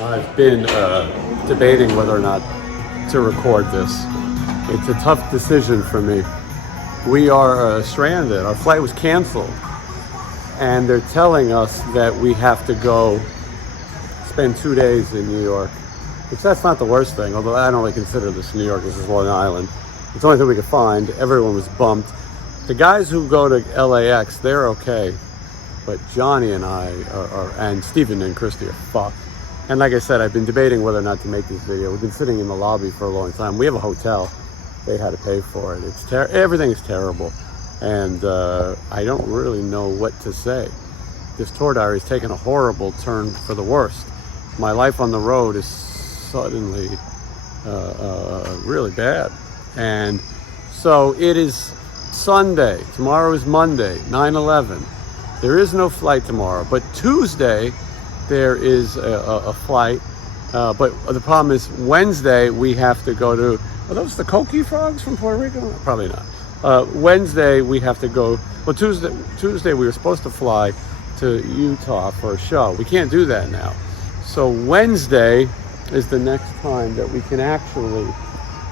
I've been debating whether or not to record this. It's a tough decision for me. We are stranded. Our flight was canceled. And they're telling us that we have to go spend 2 days in New York. Which that's not the worst thing, although I don't really consider this New York. This is Long Island. It's the only thing we could find. Everyone was bumped. The guys who go to LAX, they're okay. But Johnny and I and Stephen and Christy are fucked. And like I said, I've been debating whether or not to make this video. We've been sitting in the lobby for a long time. We have a hotel. They had to pay for it. Everything is terrible. And I don't really know what to say. This tour diary has taken a horrible turn for the worst. My life on the road is suddenly really bad. And so it is Sunday. Tomorrow is Monday, 9/11. There is no flight tomorrow. But Tuesday, there is a flight. But the problem is Wednesday, we have to go to... Are those the Coqui frogs from Puerto Rico? Probably not. Wednesday, we have to go... Well, Tuesday, we were supposed to fly to Utah for a show. We can't do that now. So Wednesday is the next time that we can actually...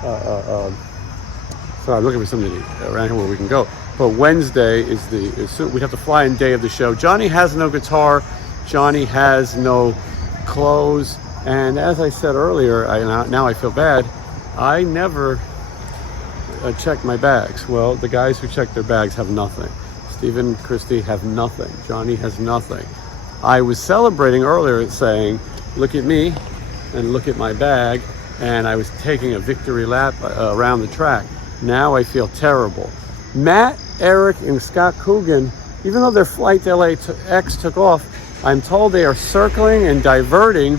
sorry, I'm looking for something around here where we can go. But Wednesday is we have to fly in day of the show. Johnny has no guitar. Johnny has no clothes. And as I said earlier, now I feel bad. I never check my bags. Well, the guys who check their bags have nothing. Stephen and Christy have nothing. Johnny has nothing. I was celebrating earlier saying, look at me and look at my bag. And I was taking a victory lap around the track. Now I feel terrible. Matt, Eric, and Scott Coogan, even though their flight to LAX took off, I'm told they are circling and diverting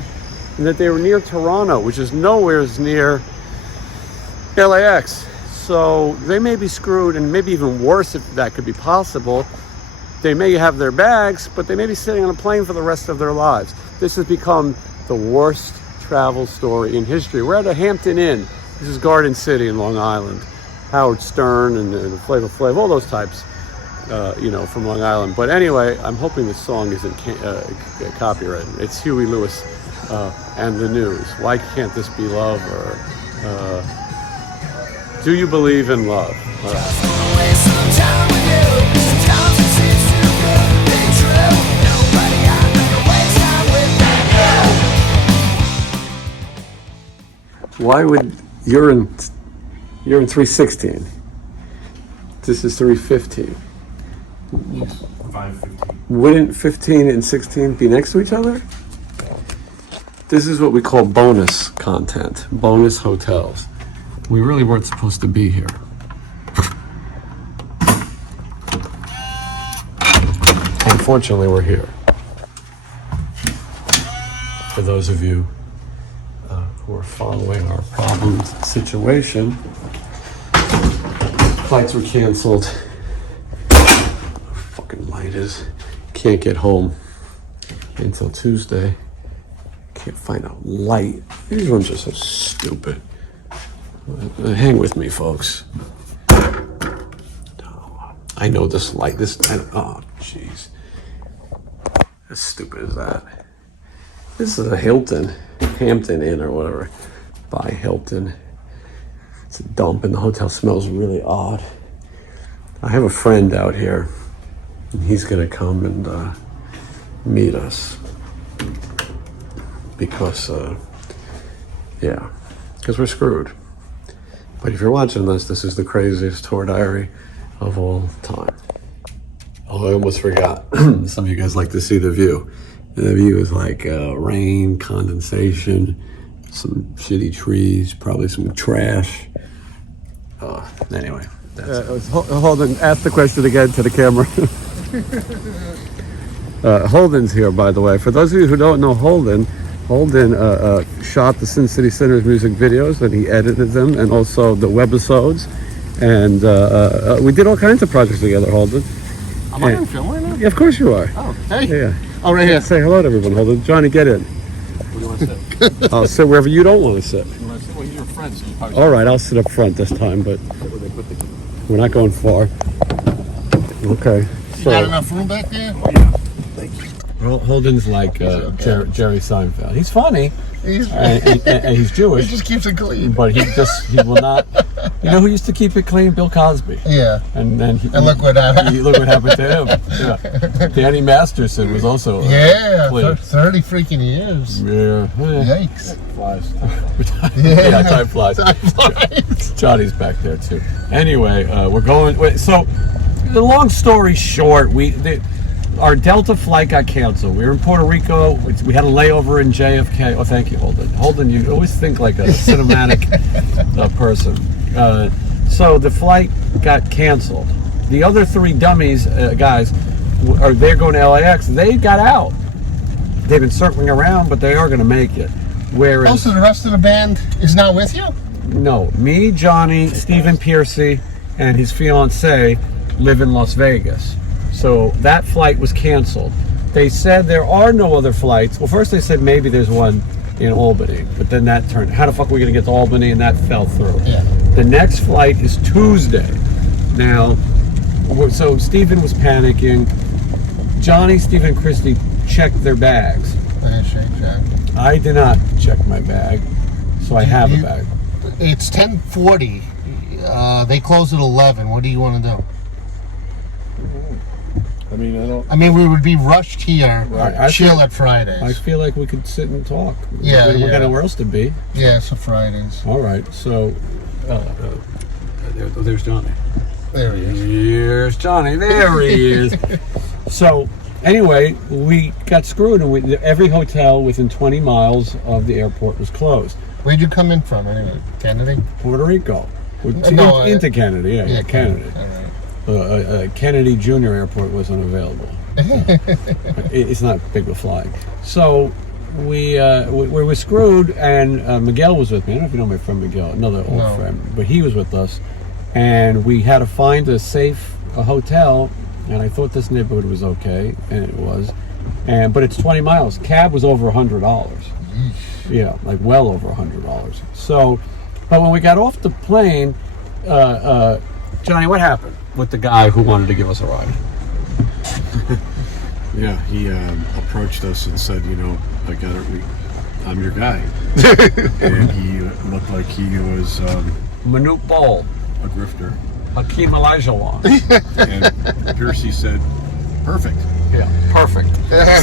and that they were near Toronto, which is nowhere near LAX. So they may be screwed, and maybe even worse if that could be possible. They may have their bags, but they may be sitting on a plane for the rest of their lives. This has become the worst travel story in history. We're at a Hampton Inn. This is Garden City in Long Island. Howard Stern and Flavor Flav, all those types, from Long Island. But anyway, I'm hoping this song isn't copyrighted. It's Huey Lewis and the News. Why can't this be love? Or do you believe in love? Why would you're in 316? This is 315. 515. Wouldn't 15 and 16 be next to each other? This is what we call bonus content, bonus hotels. We really weren't supposed to be here. Unfortunately, we're here. For those of you who are following our problem situation, flights were canceled. Fucking light is. Can't get home until Tuesday. Can't find a light. These rooms are so stupid. Hang with me, folks. I know this light. Oh, jeez. As stupid as that. This is a Hampton Inn or whatever. By Hilton. It's a dump and the hotel smells really odd. I have a friend out here and he's gonna come and meet us because we're screwed. But if you're watching this is the craziest tour diary of all time. Oh, I almost forgot. Some of you guys like to see the view. The view is like rain, condensation, some shitty trees, probably some trash. Anyway, that's Holden, ask the question again to the camera. Holden's here, by the way. For those of you who don't know Holden shot the Sin City Sinners music videos, and he edited them, and also the webisodes. And we did all kinds of projects together, Holden. Am I on film right now? Yeah, of course you are. Oh, hey. Yeah. Oh, right here. Say hello to everyone, Holden. Johnny, get in. Where do you want to sit? I'll sit wherever you don't want to sit. You want to sit? Well, you're a friend, so you probably All right, I'll sit up front this time, but we're not going far. Okay. You got enough room back there? Oh, yeah. Thank you. Holden's like Jerry Seinfeld. He's funny. And he's Jewish. He just keeps it clean. But he will not. You know who used to keep it clean? Bill Cosby. Yeah. And then look what happened. Look what happened to him. Yeah. Danny Masterson was also clean. 30 freaking years. Yeah. Yikes. Flies. Yeah, time flies. Johnny's back there too. Anyway, we're going. So, the long story short, our Delta flight got canceled. We were in Puerto Rico. We had a layover in JFK. Oh, thank you, Holden. Holden, you always think like a cinematic person. So the flight got canceled. The other three dummies, guys, they're going to LAX. They got out. They've been circling around, but they are going to make it. Whereas, also, the rest of the band is not with you? No. Me, Johnny, Stephen Piercy, and his fiancée live in Las Vegas. So that flight was canceled. They said there are no other flights. Well, first they said maybe there's one in Albany, but then that turned, how the fuck are we going to get to Albany? And that fell through. Yeah. The next flight is Tuesday. Now, so Stephen was panicking. Johnny, Stephen, and Christy checked their bags. I did not check my bag, so I have a bag. It's 10:40. They close at 11. What do you want to do? I mean, we would be rushed here. Right. Chill at Fridays. I feel like we could sit and talk. Yeah, we got nowhere else to be. Yeah, so Fridays. All right. So, there's Johnny. There he is. Here's Johnny. There he is. So, anyway, we got screwed, and every hotel within 20 miles of the airport was closed. Where'd you come in from, anyway? Kennedy? Puerto Rico. Into Canada, yeah, Canada. All right. Kennedy Junior Airport wasn't available. It's not big with flying. So we were screwed, and Miguel was with me. I don't know if you know my friend Miguel, another old friend, but he was with us, and we had to find a safe hotel. And I thought this neighborhood was okay, and it was. But it's 20 miles. Cab was over $100. Yeah, like well over $100. So, but when we got off the plane, Johnny, what happened with the guy who wanted to give us a ride? Yeah, he approached us and said, I'm your guy. And he looked like he was Manute Bol, a grifter. Hakeem Olajuwon. And Piercy said, perfect. Yeah, perfect.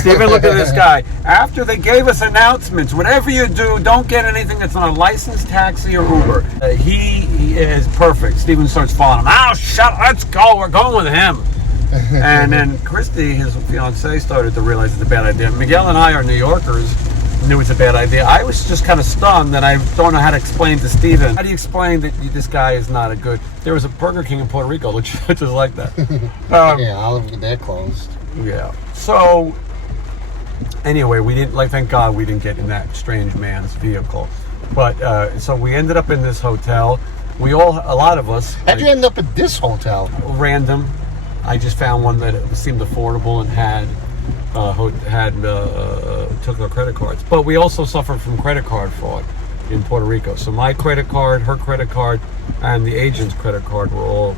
Stephen, look at this guy. After they gave us announcements, whatever you do, don't get anything that's not a licensed taxi or Uber. He is perfect. Stephen starts following him. Oh, let's go. We're going with him. And then Christy, his fiancée, started to realize it's a bad idea. Miguel and I are New Yorkers, knew it's a bad idea. I was just kind of stunned, and I don't know how to explain to Stephen. How do you explain that this guy is not a good... There was a Burger King in Puerto Rico, which is like that. They're closed. Yeah. So, anyway, we didn't, thank God we didn't get in that strange man's vehicle. But, so we ended up in this hotel. A lot of us... How'd you end up at this hotel? Random. I just found one that seemed affordable and took our credit cards. But we also suffered from credit card fraud in Puerto Rico. So my credit card, her credit card, and the agent's credit card were all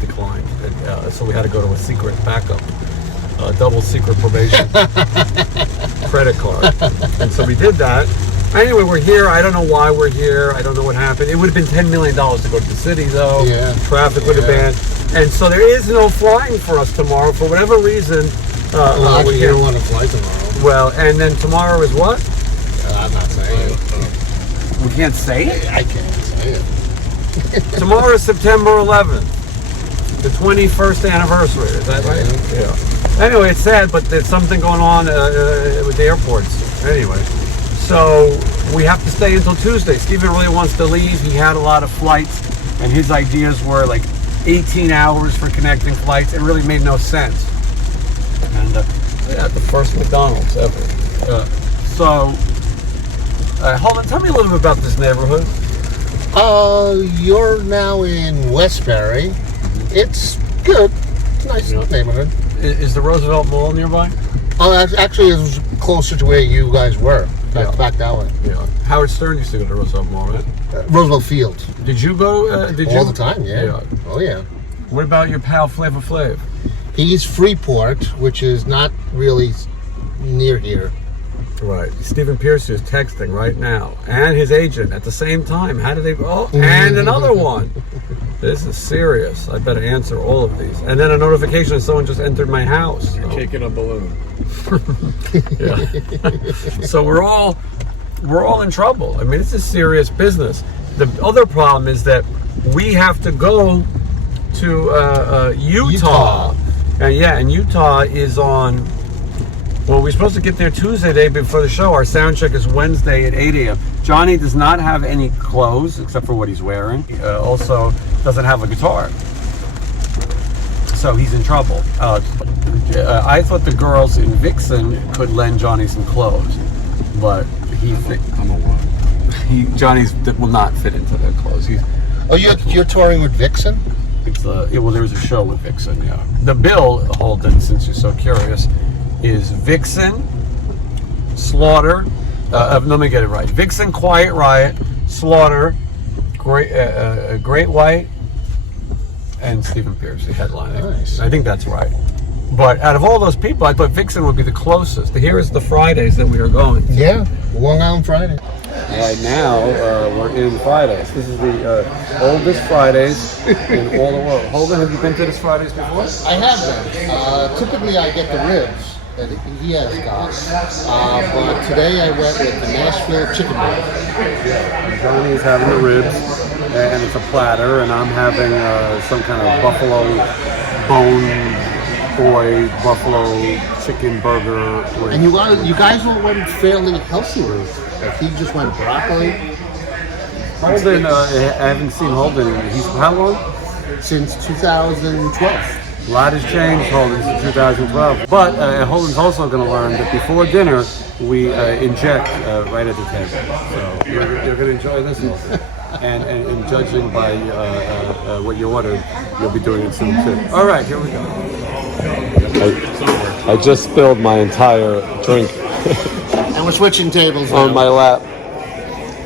declined. And, so we had to go to a secret backup, double secret probation credit card. And so we did that. Anyway, we're here. I don't know why we're here. I don't know what happened. It would have been $10 million to go to the city, though. Yeah. Traffic would have been. And so there is no flying for us tomorrow for whatever reason. Actually, you don't want to fly tomorrow. Well, and then tomorrow is what? I'm not saying it. We can't say it? I can't say it. Tomorrow is September 11th, the 21st anniversary. Is that right? Yeah. Anyway, it's sad, but there's something going on with the airports. Anyway, so we have to stay until Tuesday. Stephen really wants to leave. He had a lot of flights, and his ideas were like 18 hours for connecting flights. It really made no sense. And the first McDonald's ever. Hold on, tell me a little bit about this neighborhood. You're now in Westbury. Mm-hmm. It's good. It's a nice neighborhood. Is the Roosevelt Mall nearby? Actually, it was closer to where you guys were. Back that way. Yeah. Howard Stern used to go to Roosevelt Mall, right? Roosevelt Field. Did you go? All the time, yeah. Oh, yeah. What about your pal Flavor Flav? He's Freeport, which is not really near here. Right. Stephen Pierce is texting right now, and his agent at the same time. How do they? Oh, and another one. This is serious. I better answer all of these. And then a notification that someone just entered my house. You're taking a balloon. Yeah. So we're all in trouble. I mean, it's a serious business. The other problem is that we have to go to Utah. And Utah is on. Well, we're supposed to get there Tuesday, day before the show. Our sound check is Wednesday at 8 a.m. Johnny does not have any clothes except for what he's wearing. He also doesn't have a guitar. So he's in trouble. I thought the girls in Vixen could lend Johnny some clothes, but I'm a what? Johnny's will not fit into their clothes. You're touring with Vixen? There's a show with Vixen, yeah. The bill, Holden, since you're so curious, is Vixen, Slaughter, let me get it right. Vixen, Quiet Riot, Slaughter, Great White, and Stephen Pierce, the headliner. Nice. I think that's right. But out of all those people, I thought Vixen would be the closest. Here is the Fridays that we are going to. Yeah, Long Island Friday. Right now, we're in Fridays. This is the oldest Fridays in all the world. Holden, have you been to this Fridays before? I have been. Typically, I get the ribs that he has got. But today I went with the Nashville chicken burger. Johnny's having the ribs, and it's a platter, and I'm having some kind of buffalo buffalo chicken burger. And you guys all went fairly healthy routes. He just went broccoli. Holden, I haven't seen Holden. He's how long? Since 2012. A lot has changed, Holden, since 2012. But Holden's also going to learn that before dinner, we inject right at the table. So you're going to enjoy this. And judging by what you ordered, you'll be doing it soon too. All right, here we go. I just spilled my entire drink And we're switching tables on now. my lap.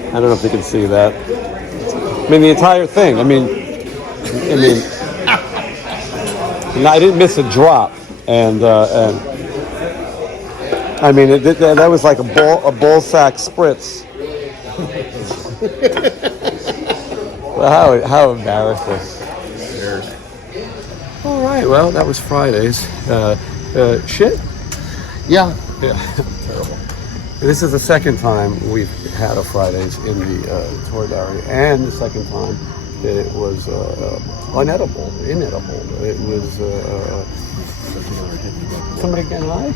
I don't know if you can see that. I mean, the entire thing. I mean, I didn't miss a drop, and I mean that was like a ball sack spritz. Well, how embarrassing! All right, well that was Fridays. Shit. Yeah. Terrible. This is the second time we've had a Fridays in the tour diary, and the second time that it was inedible. It was somebody getting high?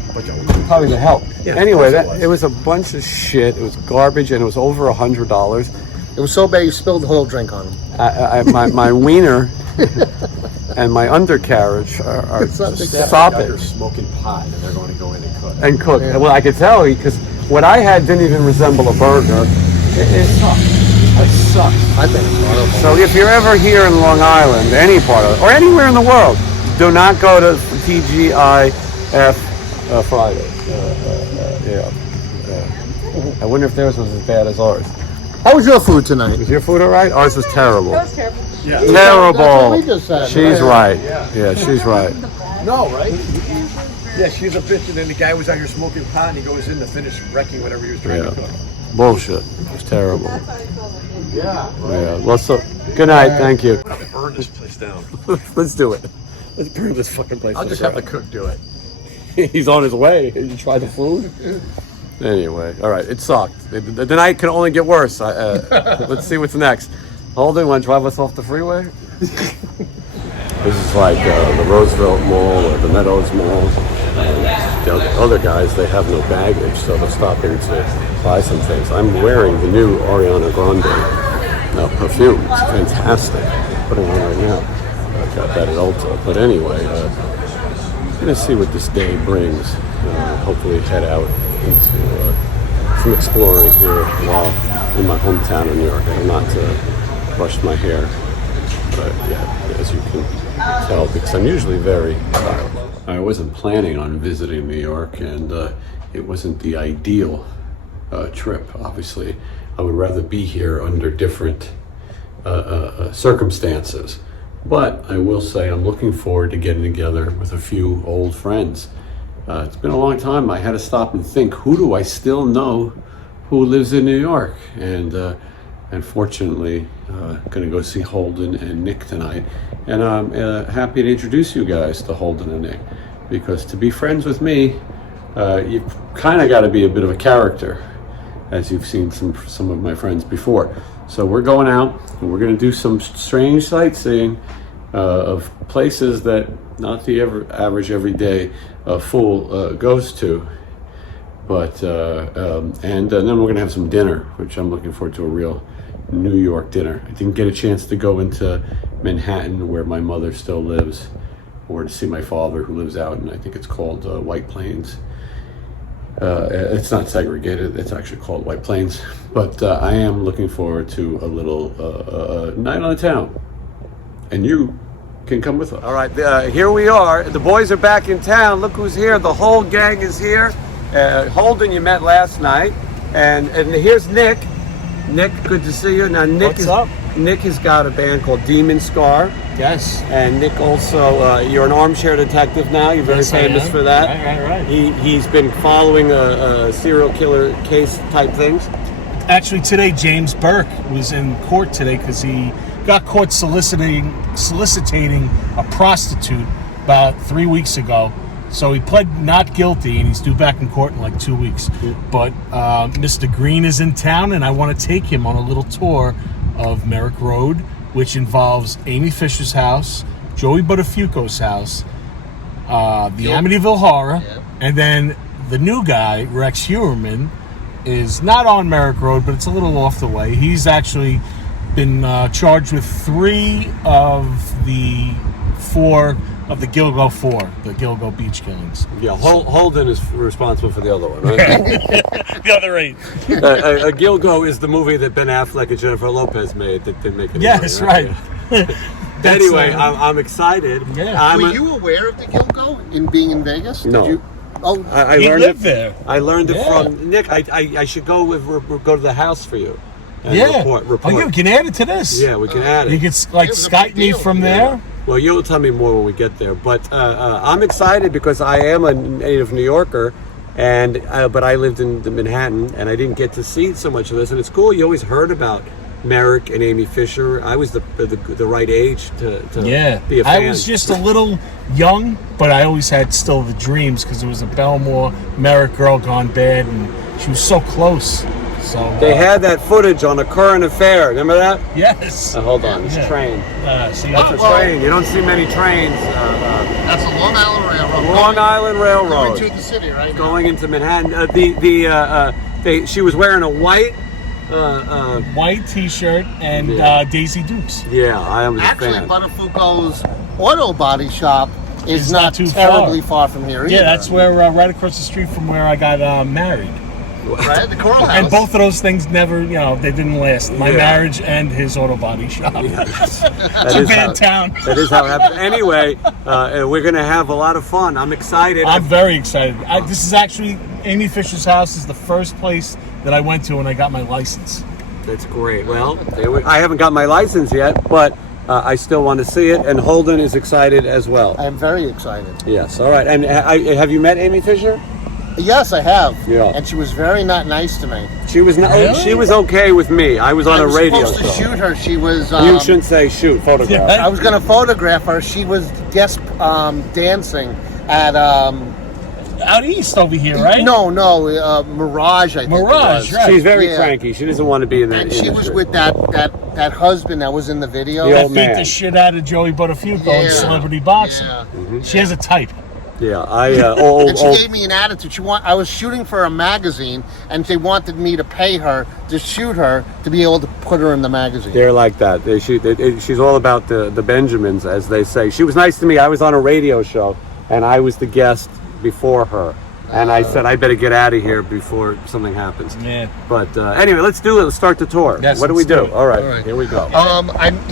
Probably the help. Yeah, anyway, it was a bunch of shit. It was garbage, and it was over $100. It was so bad you spilled the whole drink on him. My wiener and my undercarriage are sopping. They're smoking pot, and they're going to go in And and cook. cook. Yeah. Well, I could tell because what I had didn't even resemble a burger. It sucked. It sucks. I think it's horrible. So if you're ever here in Long Island, any part of it, or anywhere in the world, do not go to TGIF Friday. I wonder if theirs was as bad as ours. How was your food tonight? Was your food all right? Ours was terrible. That was terrible. Yeah. Terrible. That's what we just said. She's right. Yeah, she's right. No, right? Yeah, she's a bitch, and then the guy was out here smoking pot, and he goes in to finish wrecking whatever he was trying to cook. Bullshit. It was terrible. Yeah. Yeah. Well, so good night. Thank you. Burn this place down. Let's do it. Let's burn this fucking place. I'll just have the cook do it. He's on his way. Did you try the food? Anyway, all right. It sucked. The night can only get worse. Let's see what's next. Holden, want to drive us off the freeway? This is like the Roosevelt Mall or the Meadows Mall. The other guys, they have no baggage, so they're stopping to buy some things. I'm wearing the new Ariana Grande perfume. It's fantastic. Putting it on right now. I got that at Ulta. But anyway, I'm going to see what this day brings. Hopefully head out into some exploring here while in my hometown of New York. I have not brushed my hair, but yeah, as you can tell, because I'm usually very silent. I wasn't planning on visiting New York, and it wasn't the ideal trip. Obviously, I would rather be here under different circumstances. But I will say I'm looking forward to getting together with a few old friends it's been a long time. I had to stop and think, who do I still know who lives in New York? And fortunately, going to go see Holden and Nick tonight. And I'm happy to introduce you guys to Holden and Nick, because to be friends with me, you've kind of got to be a bit of a character, as you've seen some of my friends before. So we're going out and we're going to do some strange sightseeing of places that not the average everyday fool goes to. But and then we're going to have some dinner, which I'm looking forward to, a real New York dinner. I didn't get a chance to go into Manhattan, where my mother still lives, or to see my father, who lives out in, I think it's called White Plains. It's not segregated, it's actually called White Plains. But I am looking forward to a little night on the town. And you can come with us. All right, here we are. The boys are back in town. Look who's here. The whole gang is here. Holden, you met last night. And here's Nick. Nick, good to see you. Now, Nick up? Nick has got a band called Demon Scar. Yes. And Nick also, you're an armchair detective now. You're very famous for that. Right. He's been following a serial killer case type things. Actually, today, James Burke was in court today because he got caught soliciting a prostitute about 3 weeks ago. So he pled not guilty, and he's due back in court in like 2 weeks. But Mr. Green is in town, and I want to take him on a little tour of Merrick Road, which involves Amy Fisher's house, Joey Buttafuoco's house, the Amityville Horror, and then the new guy, Rex Heuermann, is not on Merrick Road, but it's a little off the way. He's actually been charged with 3 of the 4 of the Gilgo 4, the Gilgo Beach killings. Yeah, Holden is responsible for the other one, right? The other 8. Gilgo is the movie that Ben Affleck and Jennifer Lopez made that didn't make it. Yes, right. Anyway, I'm excited. Yeah. Were you aware of the Gilgo in being in Vegas? No. Did you? Oh, I He learned lived it there. I learned it Yeah. from Nick. I should go to the house for you. And report. Oh, you can add it to this. Yeah, we can add it. You can It was a Skype big me deal. from there. Well, you'll tell me more when we get there. But I'm excited because I am a native New Yorker, and but I lived in Manhattan, and I didn't get to see so much of this. And it's cool. You always heard about Merrick and Amy Fisher. I was the right age to be a fan. I was just a little young, but I always had still the dreams because there was a Belmore Merrick girl gone bad, and she was so close. So They had that footage on A Current Affair. Remember that? Yes. Hold on, it's Yeah. train. See, That's a train. You don't see many trains. that's a Long Island Railroad. Long Island Railroad. Going through the city, right? Going into Manhattan. She was wearing a white. white T-shirt and Daisy Dukes. Yeah, I am a Actually, fan. Buttafuoco's auto body shop is It's not not too terribly far from here either. Yeah, that's where right across the street from where I got married. Right, the Coral House. And both of those things never, they didn't last. My Yeah. marriage and his auto body shop. It's a bad town. That is how it happens. Anyway, we're going to have a lot of fun. I'm excited. I'm very excited. This is actually, Amy Fisher's house is the first place that I went to when I got my license. That's great. Well, I haven't got my license yet, but I still want to see it, and Holden is excited as well. I am very excited. Yes, all right. And have you met Amy Fisher? Yes, I have. Yeah. And she was very not nice to me. She was not. Really? She was okay with me. I was on I a was radio supposed to show. shoot her. She was. You shouldn't say shoot. Photograph. Yeah. I was going to photograph her. She was guest dancing at. Out east over here, right? No, Mirage. I think Mirage, it was. right. She's very Yeah. cranky. She doesn't want to be in that And she was industry. with that husband that was in the video. The That old beat man. the shit out of Joey Buttafuoco in Yeah. celebrity boxing. Yeah. She has a type. Yeah, I And she gave me an attitude. I was shooting for a magazine, and they wanted me to pay her to shoot her to be able to put her in the magazine. They're like that. She's all about the Benjamins, as they say. She was nice to me. I was on a radio show, and I was the guest before her. And I said, I better get out of here before something happens. Yeah. But anyway, let's do it. Let's start the tour. Yes, what do we let's do? do it. All right, All right. here we go.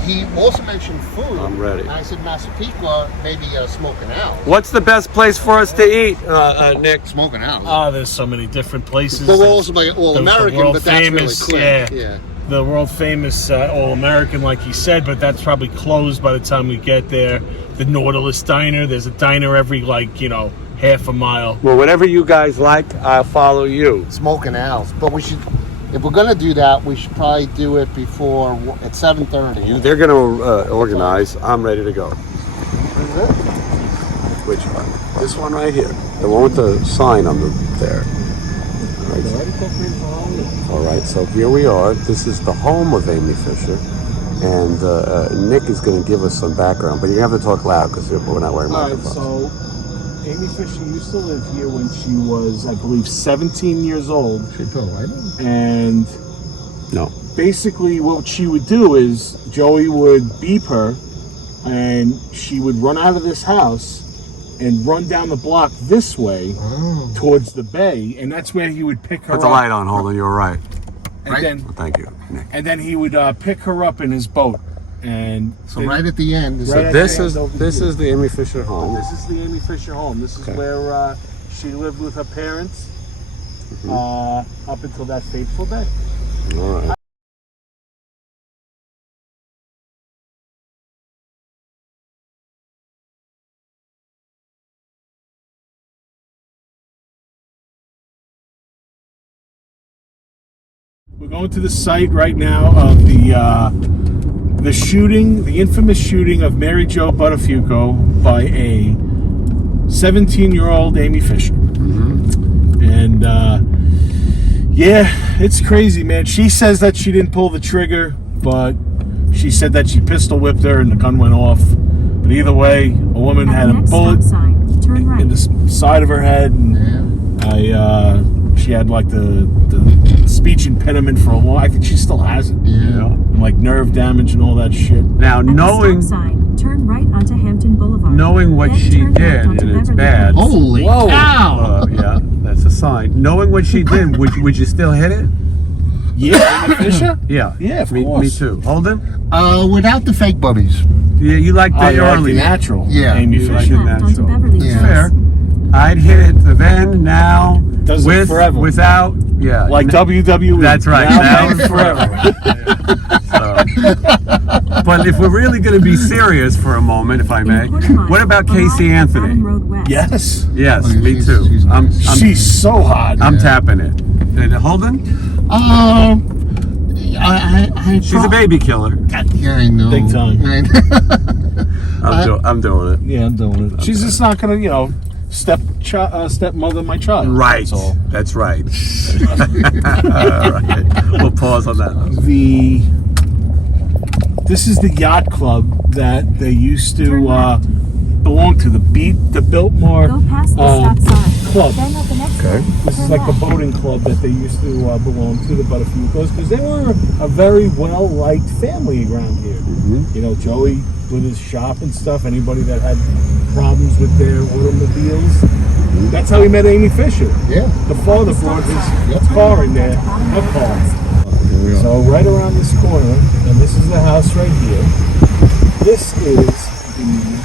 He also mentioned food. I'm ready. And I said, Massapequa, maybe Smoking Out. What's the best place for us to eat, Nick? Smoking Out. Oh, there's so many different places. But we're also like all The American, world but that's famous, really quick. yeah. The world famous All-American, like he said, but that's probably closed by the time we get there. The Nautilus Diner, there's a diner every, half a mile. Well, whatever you guys like, I'll follow you. Smoking owls. But we should, if we're gonna do that, we should probably do it before at 7:30. They're going to organize. I'm ready to go. Is it? Which one? This one right here. The one with the sign on there. All right, so here we are. This is the home of Amy Fisher. And Nick is going to give us some background, but you have to talk loud because we're not wearing microphones. So Amy Fisher used to live here when she was, I believe, 17 years old. She put a light on? And No. basically what she would do is Joey would beep her and she would run out of this house and run down the block this way towards the bay, and that's where he would pick her Put the up. light on, Holden. You're right. And then, Well, thank you, Nick. and then he would pick her up in his boat. And So right at the end is Right a at This the is end over this here. is the Amy Fisher home. This is the Amy Fisher home. This is Okay. where she lived with her parents up until that fateful day. All right. We're going to the site right now of the shooting, the infamous shooting of Mary Jo Buttafuoco by a 17-year-old Amy Fisher. And yeah, it's crazy, man. She says that she didn't pull the trigger, but she said that she pistol whipped her and the gun went off. But either way, a woman had a bullet in the side of her head, and she had like the speech impediment for a long. I think she still has it. Yeah. And like nerve damage and all that shit. Now, knowing turn right onto Hampton Boulevard. knowing what Then she turn did, left onto and it's Beverly bad. Hills. Holy cow! Yeah, that's a sign. Knowing what she did, would you still hit it? Yeah, Amy Fisher. Yeah. Yeah, of me course. too. Holden? Without the fake bubbies. Yeah, you like the You like early. the natural. Yeah. Amy You like Fisher. the Left onto natural. Beverly Yeah. Hills. Fair. I'd hit it then, now, Does it with, forever. without, yeah. Like WWE. That's right. Now Now and and forever. But if we're really going to be serious for a moment, if I In may, a quarter mile, what about arrive Casey at Anthony? Adam Road West. Yes. Yes, Oh, me she's- too. she's I'm She's so hot. tapping it. And Holden? She's a baby killer. Yeah, I know. Big time. I'm doing it. Yeah, I'm doing it. She's just not gonna, stepmother my child. Right. That's all. That's right. All right. We'll pause on that. This is the yacht club that they used to Turn left. belong to, the Biltmore Go past the stop sign. club. Then at the next Okay. one, This is turn like the left. boating club that they used to belong to, the Buttafuocos, because they were a very well-liked family around here. You know, Joey with his shop and stuff, anybody that had problems with their automobiles. That's how he met Amy Fisher. Yeah. The father brought his car in there, her car. So right around this corner, and this is the house right here. This is the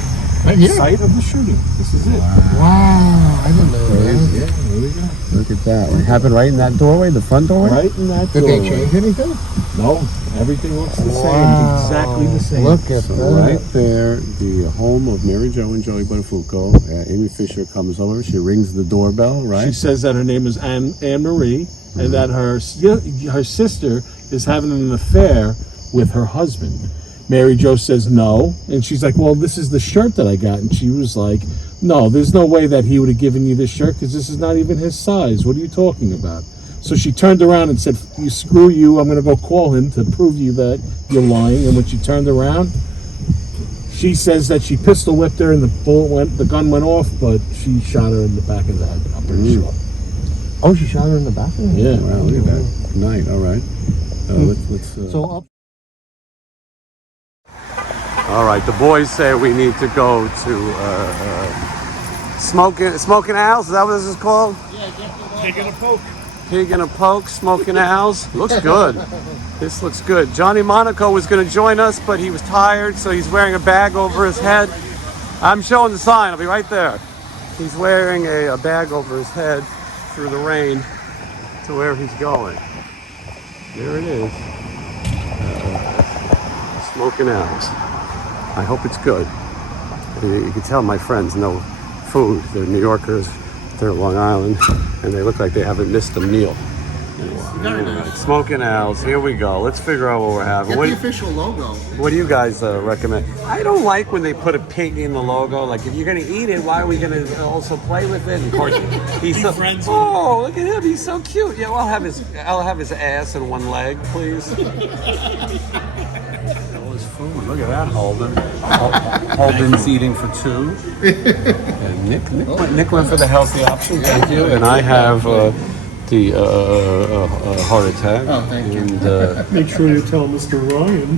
Right here? site of the shooting. This is it. Wow, I didn't know that. Yeah, there we go. Look at that. It happened right in that doorway, the front doorway? Right in that Did doorway. they change anything? No, everything looks the same. Wow. It's exactly the same. Look at So that. right there, the home of Mary Jo and Joey Buttafuoco. Amy Fisher comes over. She rings the doorbell, right? She says that her name is Anne Marie, and that her sister is having an affair with her husband. Mary Jo says no, and she's like, well, this is the shirt that I got. And she was like, no, there's no way that he would have given you this shirt because this is not even his size. What are you talking about? So she turned around and said, "You screw you, I'm going to go call him to prove you that you're lying." And when she turned around, she says that she pistol whipped her and the gun went off, but she shot her in the back of the head, I'm pretty sure. Oh, she shot her in the bathroom? Yeah. Wow, look at that. Good night. All right. Let's So up. all right, the boys say we need to go to Smoking Owls. Is that what this is called? Taking a poke. Pig and a Poke, Smoking Owls. Looks good. This looks good. Johnny Monaco was going to join us, but he was tired, so he's wearing a bag over his head. I'm showing the sign. I'll be right there. He's wearing a bag over his head through the rain to where he's going. There it is. Smoking Owls. I hope it's good. You can tell my friends know food. They're New Yorkers, they're Long Island, and they look like they haven't missed a meal. Very nice. Smoking Owls, here we go. Let's figure out what we're having. Get What, the official logo. what do you guys recommend? I don't like when they put a pig in the logo. Like, if you're going to eat it, why are we going to also play with it? And of course, he's so... friends with Oh, look at him. He's so cute. Yeah, well, I'll have his ass and one leg, please. All his food. Look at that, Holden. Holden's eating for two. And Nick went for the healthy option. Thank you. And I have... the heart attack. Oh, thank you. And, Make sure you tell Mr. Ryan.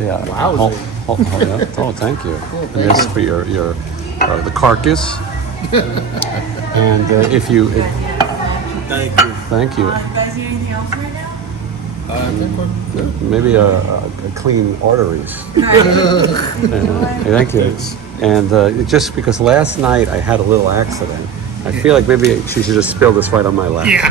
yeah. Wow. Yeah. Oh, thank you. And this for your the carcass. And if you, thank you. Guys, need anything else right now? I think we're good. Maybe a clean arteries. Thank you. And just because last night I had a little accident, I feel like maybe she should just spill this right on my lap. Yeah.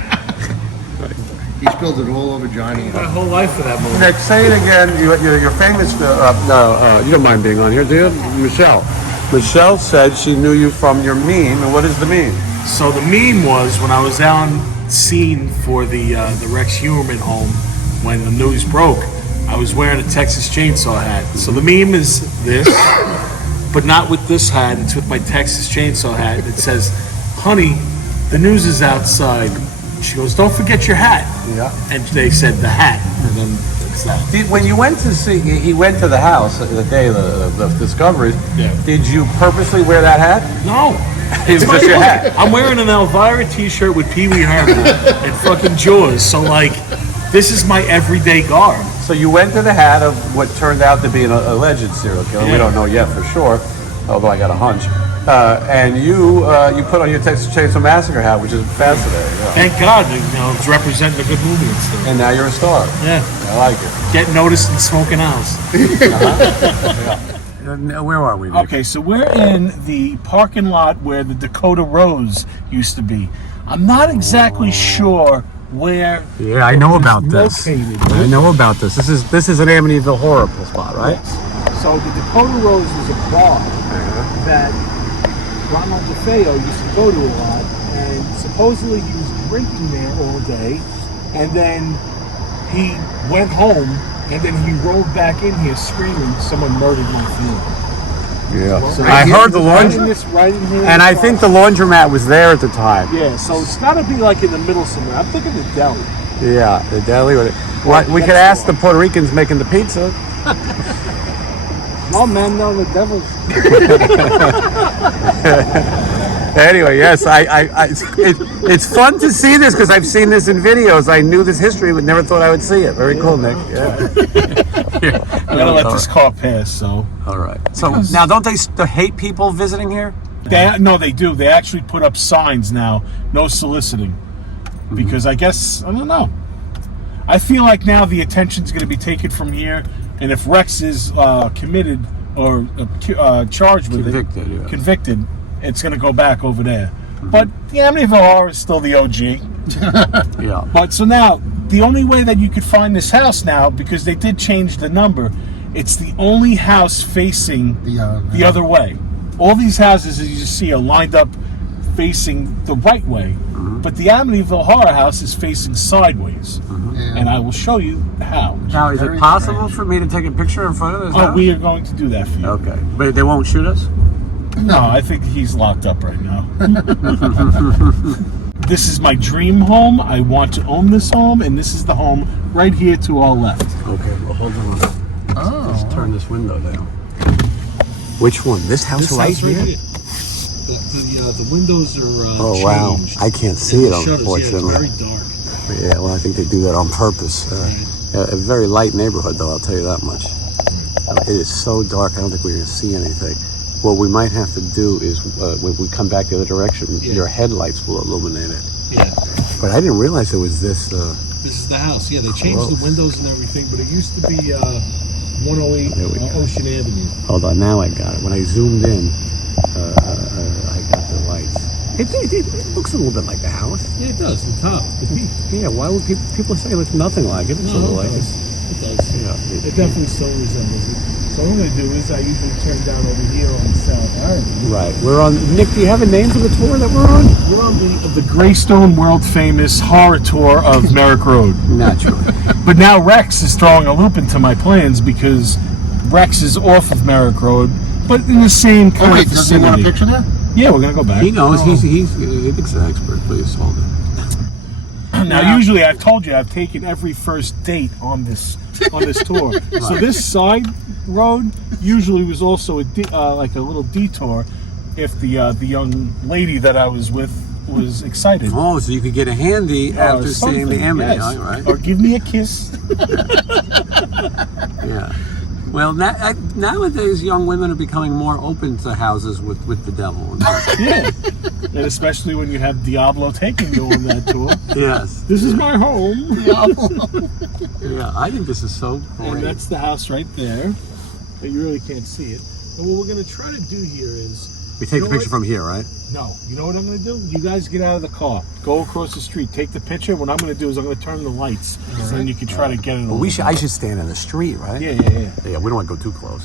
He spilled it all over Johnny. My whole life for that movie. Nick, say it again. You're famous. No, you don't mind being on here, do you? Michelle. Michelle said she knew you from your meme. And what is the meme? So the meme was when I was on scene for the Rex Heuermann home when the news broke. I was wearing a Texas Chainsaw hat. So the meme is this, but not with this hat. It's with my Texas Chainsaw hat. It says, "Honey, the news is outside." She goes, "Don't forget your hat." Yeah. And they said the hat, and then it's that. When you went to see, he went to the house the day of the discoveries. Yeah. Did you purposely wear that hat? No. It was just your hat. I'm wearing an Elvira t-shirt with Pee Wee Herman and fucking Jaws. So like, this is my everyday garb. So you went to the hat of what turned out to be an alleged serial killer. We Yeah. don't know yet for sure, although I got a hunch. And you put on your Texas Chainsaw Massacre hat, which is fascinating. Yeah. Thank God, it's representing a good movie and stuff. And now you're a star. Yeah. I like it. Get noticed in Smoking Owls. Where are we, Nick? Okay, so we're in the parking lot where the Dakota Rose used to be. I'm not exactly sure where. Yeah, I know about it's this. located. I know about this. This is an Amityville Horror spot, right? So the Dakota Rose was a bar that Ronald DeFeo used to go to a lot, and supposedly he was drinking there all day, and then he went home, and then he rolled back in here screaming, "Someone murdered my family." Yeah. So I heard the right in laundry, this, right in here. and I think the laundromat was there at the time. Yeah, so it's got to be like in the middle somewhere. I'm thinking the deli. Yeah, the deli. What we could ask the Puerto Ricans making the pizza. No, man, no, the devil. Anyway, yes, it's fun to see this because I've seen this in videos. I knew this history, but never thought I would see it. Very cool, Nick. Yeah. I gotta let this car pass. So All right. So now, don't they hate people visiting here? no, they do. They actually put up signs now, no soliciting, because I guess I don't know. I feel like now the attention's going to be taken from here, and if Rex is committed or charged with convicted, it's going to go back over there. But the Amityville Horror is still the OG. Yeah. But so now, the only way that you could find this house now, because they did change the number, it's the only house facing the other way. All these houses, as you see, are lined up facing the right way. But the Amityville Horror House is facing sideways. And I will show you how. Now, is it possible for me to take a picture in front of this house? We are going to do that for you. Okay. But they won't shoot us? No, I think he's locked up right now. This is my dream home. I want to own this home, and this is the home right here to our left. Okay, well, hold on. Let's turn this window down. Which one? This house right here? The windows are Oh, wow. changed. I can't see it, Shutters, unfortunately. Yeah, it's very dark. Yeah, well, I think they do that on purpose. A very light neighborhood, though, I'll tell you that much. It is so dark, I don't think we're going to see anything. What we might have to do is, when we come back the other direction, your headlights will illuminate it. Yeah. But I didn't realize it was this... This is the house. Yeah, they changed Close. the windows and everything, but it used to be 108 There we go. Ocean Avenue. Hold on, now I got it. When I zoomed in, I got the lights. It looks a little bit like the house. Yeah, it does. The top, the peak. Yeah, why would people say it looks nothing like it? It's a little like it. It does. Yeah, It definitely still resembles it. So what I'm going to do is I usually turn down over here on South Island. Right. We're on. Nick, do you have a name for the tour that we're on? We're on the Greystone world famous horror tour of Merrick Road. Naturally. But now Rex is throwing a loop into my plans because Rex is off of Merrick Road, but in the same kind Wait, of does he want a vicinity. picture there? Yeah, we're going to go back. He knows. He's an expert. Please hold it. Now, usually I've told you I've taken every first date on this tour. So this side road usually was also like a little detour if the young lady that I was with was excited. Oh, so you could get a handy after seeing the Amity, yes. right? Or give me a kiss. Yeah. Well, nowadays young women are becoming more open to houses with the devil. Yeah. And especially when you have Diablo taking you on that tour. Yes. This is my home. Yeah, I think this is so great. And that's the house right there. But you really can't see it. And what we're going to try to do here is... We take the picture from here, right? No. You know what I'm going to do? You guys get out of the car. Go across the street. Take the picture. What I'm going to do is I'm going to turn the lights. So then you can try to get it Well, I should stand in the street, right? Yeah. Yeah, we don't want to go too close.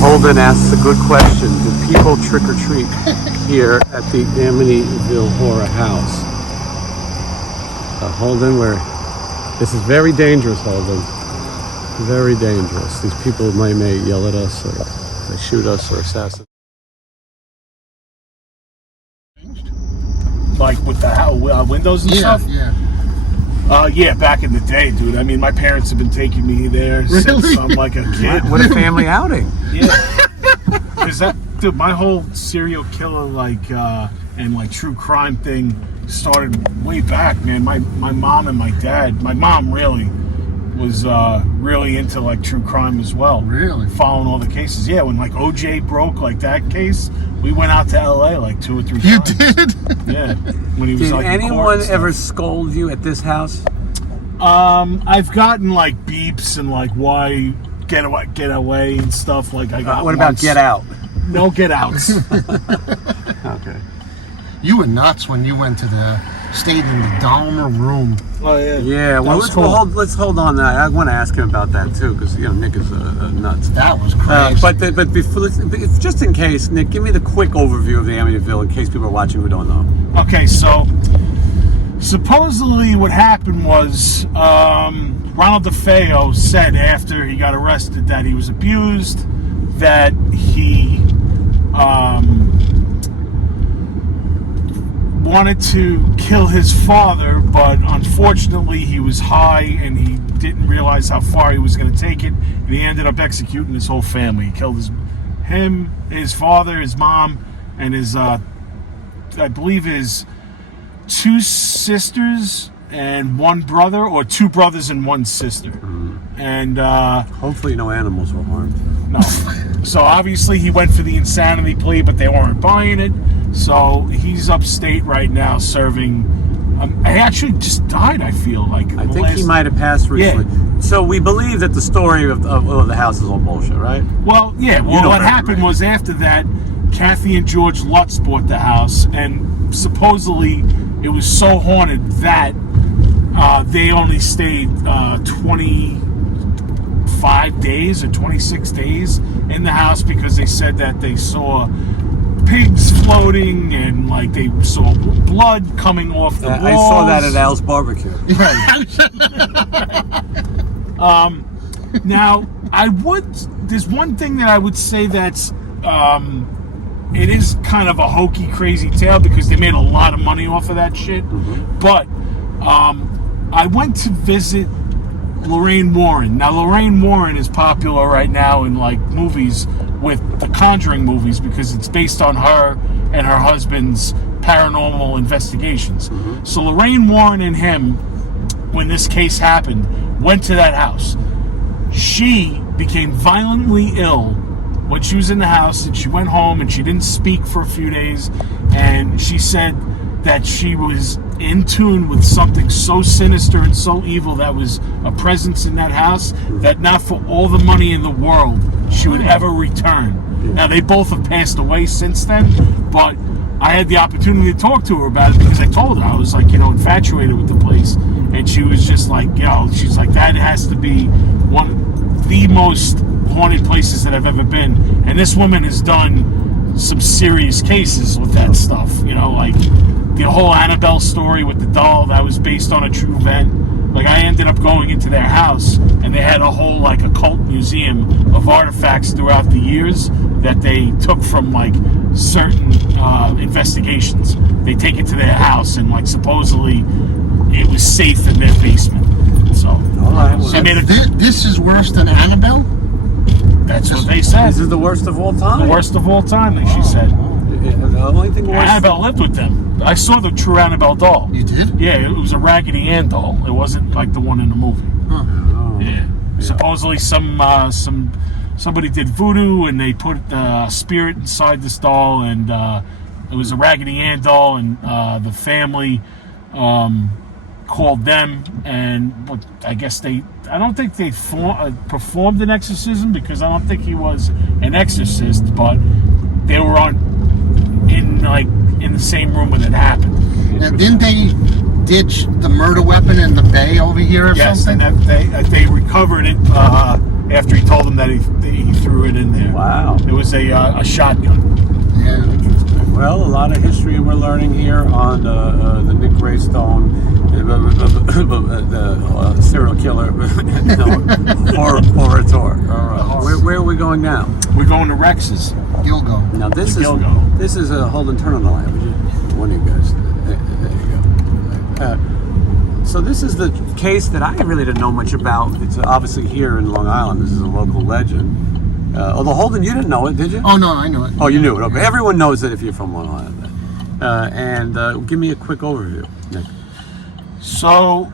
Holden asks a good question. Do people trick or treat here at the Amityville Horror House? Holden, this is very dangerous, Holden. Very dangerous. These people may yell at us, or they shoot us, or assassinate. Like with the windows and stuff? Yeah. Back in the day, dude. I mean, my parents have been taking me there since I'm like a kid. What a family outing. Yeah. Because dude, my whole serial killer, and true crime thing started way back, man. My mom and my dad, my mom really was really into true crime as well. Really? Following all the cases. Yeah, when OJ broke that case, we went out to LA 2 or 3 times. You did? Yeah. When he was Did in anyone court and stuff. ever scold you at this house? I've gotten beeps and why get away and stuff. I got. What about once. get out? No get outs. Okay. You were nuts when you stayed in the Dahmer room. Oh yeah. Yeah. Well, let's hold on. I want to ask him about that too, because Nick is nuts. That was crazy. But before, just in case, Nick, give me the quick overview of the Amityville in case people are watching who don't know. Okay, so supposedly what happened was Ronald DeFeo said after he got arrested that he was abused, that he wanted to kill his father, but unfortunately he was high and he didn't realize how far he was going to take it, and he ended up executing his whole family. He killed his father, his mom, and his I believe his 2 sisters and 1 brother, or 2 brothers and 1 sister. And Hopefully no animals were harmed. no. So obviously he went for the insanity plea, but they weren't buying it. So he's upstate right now serving. He actually just died, I feel like. I think he might have passed recently. Yeah. So we believe that the story of the house is all bullshit, right? Well, yeah. Well, what happened was after that, Kathy and George Lutz bought the house, and supposedly it was so haunted that they only stayed 25 days or 26 days in the house because they said that they saw pigs floating and they saw blood coming off the walls. I saw that at Al's barbecue. Now, there's one thing that I would say that's it is kind of a hokey, crazy tale because they made a lot of money off of that shit. But I went to visit Lorraine Warren. Now, Lorraine Warren is popular right now in movies with the Conjuring movies because it's based on her and her husband's paranormal investigations. So Lorraine Warren and him, when this case happened, went to that house. She became violently ill when she was in the house, and she went home and she didn't speak for a few days, and she said that she was in tune with something so sinister and so evil that was a presence in that house that not for all the money in the world she would ever return. Now, they both have passed away since then, but I had the opportunity to talk to her about it because I told her I was infatuated with the place, and she was just she's like, that has to be one of the most haunted places that I've ever been, and this woman has done some serious cases with that stuff. You know, like the whole Annabelle story with the doll that was based on a true event. Like, I ended up going into their house, and they had a whole like occult museum of artifacts throughout the years that they took from like certain investigations. They take it to their house, and like supposedly it was safe in their basement. So, All right. Well, I made a, This is worse than Annabelle? that's what they said. this is the worst of all time. The worst of all time, like she said. The only thing worse. Annabelle lived with them. I saw the true Annabelle doll. You did? Yeah, it was a Raggedy Ann doll. It wasn't like the one in the movie. Oh. Yeah. Supposedly somebody did voodoo and they put a spirit inside this doll, and it was a Raggedy Ann doll, and the family called them, and I guess I don't think they performed an exorcism, because I don't think he was an exorcist, but they were in the same room when it happened. Now, didn't they ditch the murder weapon in the bay over here or Yes, something? and they recovered it after he told them that he threw it in there. Wow. It was a shotgun. Yeah. Well, a lot of history we're learning here on the Nick Greystone, the serial killer, orator. All right. Where are we going now? We're going to Rex's. Gilgo. Now this The is Gilgo. this is a hold and turn on the line. One of you guys. There you go. So this is the case that I really didn't know much about. It's obviously here in Long Island. This is a local legend. Although Holden, you didn't know it, did you? Oh, no, I know it. Oh, you knew it. Okay. Everyone knows it if you're from Long Island. And give me a quick overview, Nick. So,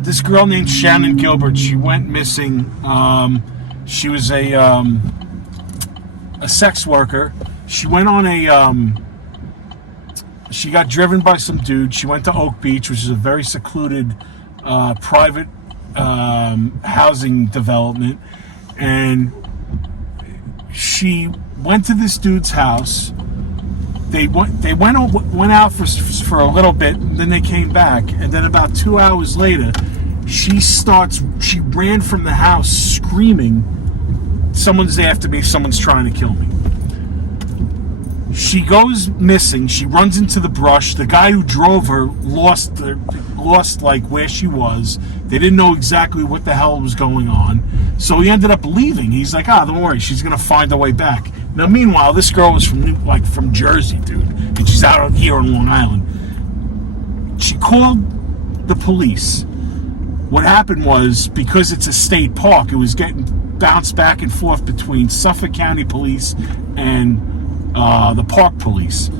this girl named Shannon Gilbert, she went missing. She was a sex worker. She went on she got driven by some dude. She went to Oak Beach, which is a very secluded, private housing development, and she went to this dude's house. They went out for a little bit, and then they came back, and then about 2 hours later, she ran from the house screaming, "Someone's after me, someone's trying to kill me." She goes missing. She runs into the brush. The guy who drove her lost like where she was. They didn't know exactly what the hell was going on, so he ended up leaving. He's like, don't worry, she's gonna find her way back. Now, meanwhile, this girl was from Jersey, dude, and she's out here on Long Island. She called the police. What happened was, because it's a state park, it was getting bounced back and forth between Suffolk County Police and the park police.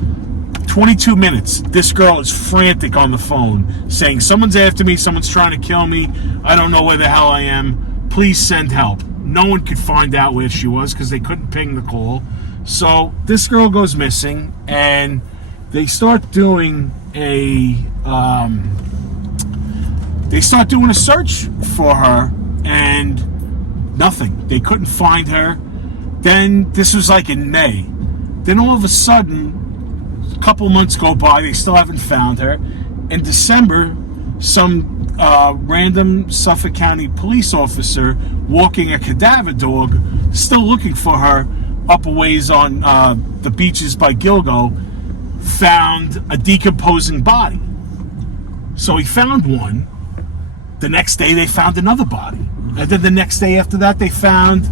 22 minutes, this girl is frantic on the phone, saying, "Someone's after me, someone's trying to kill me, I don't know where the hell I am, please send help." No one could find out where she was because they couldn't ping the call. So this girl goes missing, and they start doing a search for her, and nothing. They couldn't find her. Then this was like in May. Then all of a sudden, a couple months go by, they still haven't found her. In December, some random Suffolk County police officer walking a cadaver dog, still looking for her up a ways on the beaches by Gilgo, found a decomposing body. So he found one. The next day they found another body. And then the next day after that they found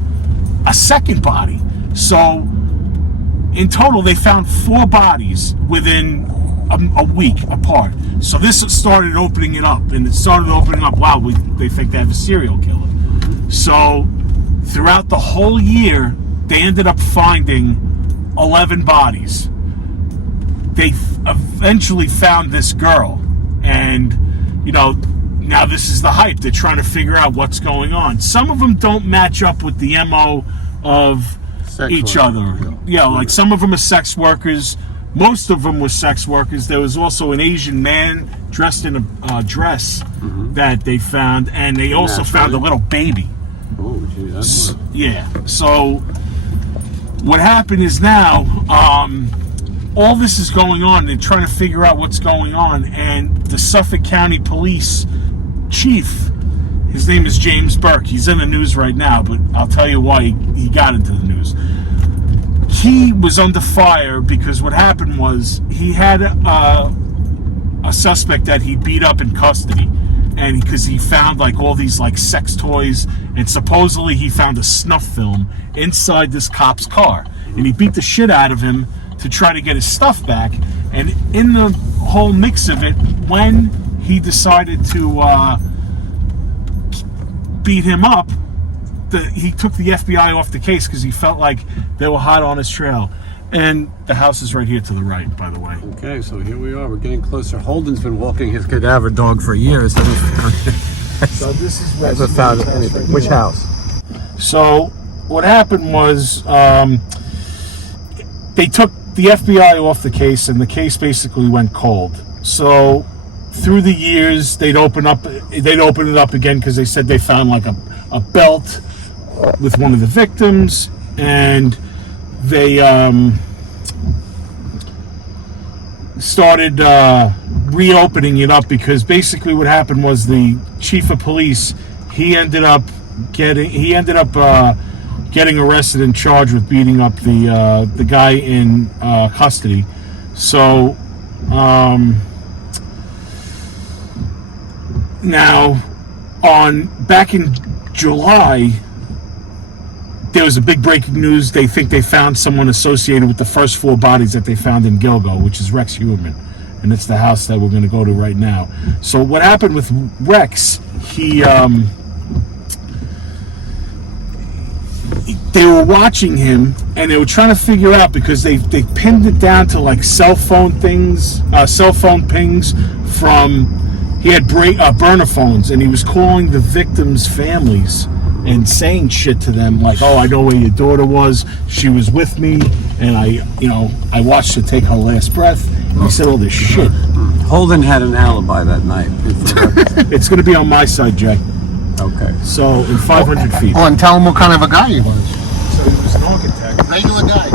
a second body. So in total they found 4 bodies within a week apart. So this started opening it up, and it started opening up, wow, they think they have a serial killer. So throughout the whole year, they ended up finding 11 bodies. They eventually found this girl, and now this is the hype. They're trying to figure out what's going on. Some of them don't match up with the MO of each other. Yeah, like some of them are sex workers. Most of them were sex workers. There was also an Asian man dressed in a dress that they found, and they also found a little baby. Oh, geez, Yeah. So what happened is now all this is going on. They're trying to figure out what's going on, and the Suffolk County Police Chief, His name is James Burke. He's in the news right now, but I'll tell you why he got into the news. He was under fire because what happened was he had a suspect that he beat up in custody, and because he found like all these like sex toys, and supposedly he found a snuff film inside this cop's car, and he beat the shit out of him to try to get his stuff back. And in the whole mix of it, when he decided to beat him up, he took the FBI off the case because he felt like they were hot on his trail. And the house is right here to the right, by the way. Okay, so here we are. We're getting closer. Holden's been walking his cadaver dog for years. So this is Never found anything. Which house? So what happened was they took the FBI off the case, and the case basically went cold. So through the years, they'd open it up again because they said they found like a belt with one of the victims, and they started reopening it up because basically what happened was the chief of police, he ended up getting arrested and charged with beating up the guy in custody. So now back in July, there was a big breaking news. They think they found someone associated with the first 4 bodies that they found in Gilgo, which is Rex Heuermann, and it's the house that we're going to go to right now. So what happened with Rex, they were watching him, and they were trying to figure out, because they pinned it down to like cell phone pings from, he had burner phones, and he was calling the victims' families and saying shit to them like, "Oh, I know where your daughter was. She was with me, and I watched her take her last breath." And he said all this shit. Holden had an alibi that night. It's going to be on my side, Jay. Okay. So in 500 feet. Oh, and tell him what kind of a guy he was. So he was an architect. Regular guy.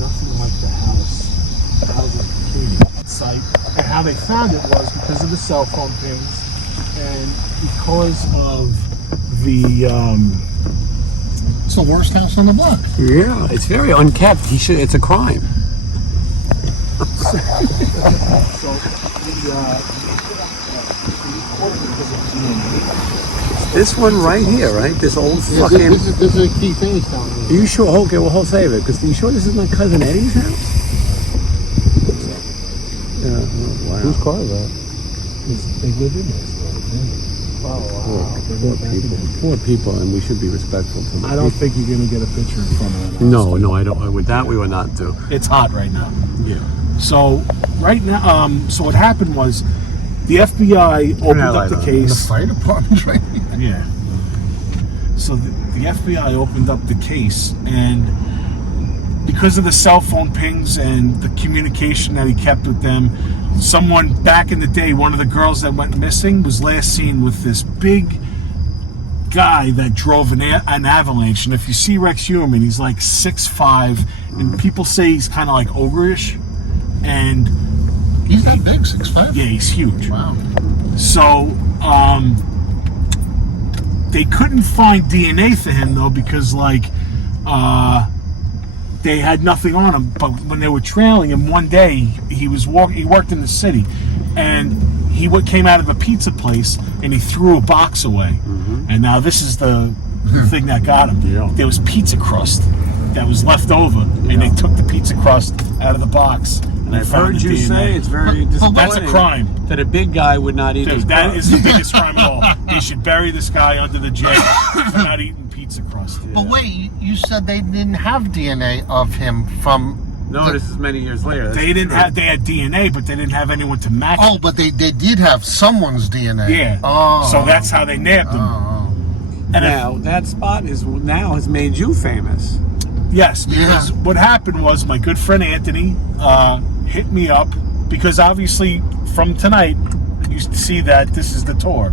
Nothing like the house. The house is completely site. And how they found it was because of the cell phone pings, and because of the It's the worst house on the block. Yeah, it's very unkept. It's a crime. This one right here, right? This old fucking. This is a key thing he's telling me. Are you sure? Okay, well, hold save it. Because are you sure this is my cousin Eddie's house? Yeah. Oh, wow. Whose car is that? They live in this. Poor people, and we should be respectful to them. I don't think you're going to get a picture in front of them. No, I don't. With that, we were not to. It's hot right now. Yeah. So right now, so what happened was the FBI opened up the case. The fire department's right here. Yeah. So the FBI opened up the case, and because of the cell phone pings and the communication that he kept with them, someone back in the day, one of the girls that went missing, was last seen with this big guy that drove an avalanche. And if you see Rex Heuermann, he's like 6'5", and people say he's kind of like ogre-ish. And He's that big, 6'5"? yeah, he's huge. Wow. So they couldn't find DNA for him though, because like they had nothing on him. But when they were trailing him one day, he worked in the city, and he came out of a pizza place and he threw a box away. And now this is the thing that got him. Yeah. There was pizza crust that was left over, and they took the pizza crust out of the box. And I've heard you say it's very disappointing. That's a crime. That a big guy would not eat his Dude, that crust. is the biggest crime of all. They should bury this guy under the jail for not eating pizza crust. But wait, you said they didn't have DNA of him from... No, this is many years later. They didn't have. They had DNA, but they didn't have anyone to match. Oh, but they did have someone's DNA. Yeah. Oh. So that's how they nabbed him. Oh. And Now, that spot has made you famous. yes, because what happened was my good friend Anthony hit me up, because obviously from tonight you see that this is the tour.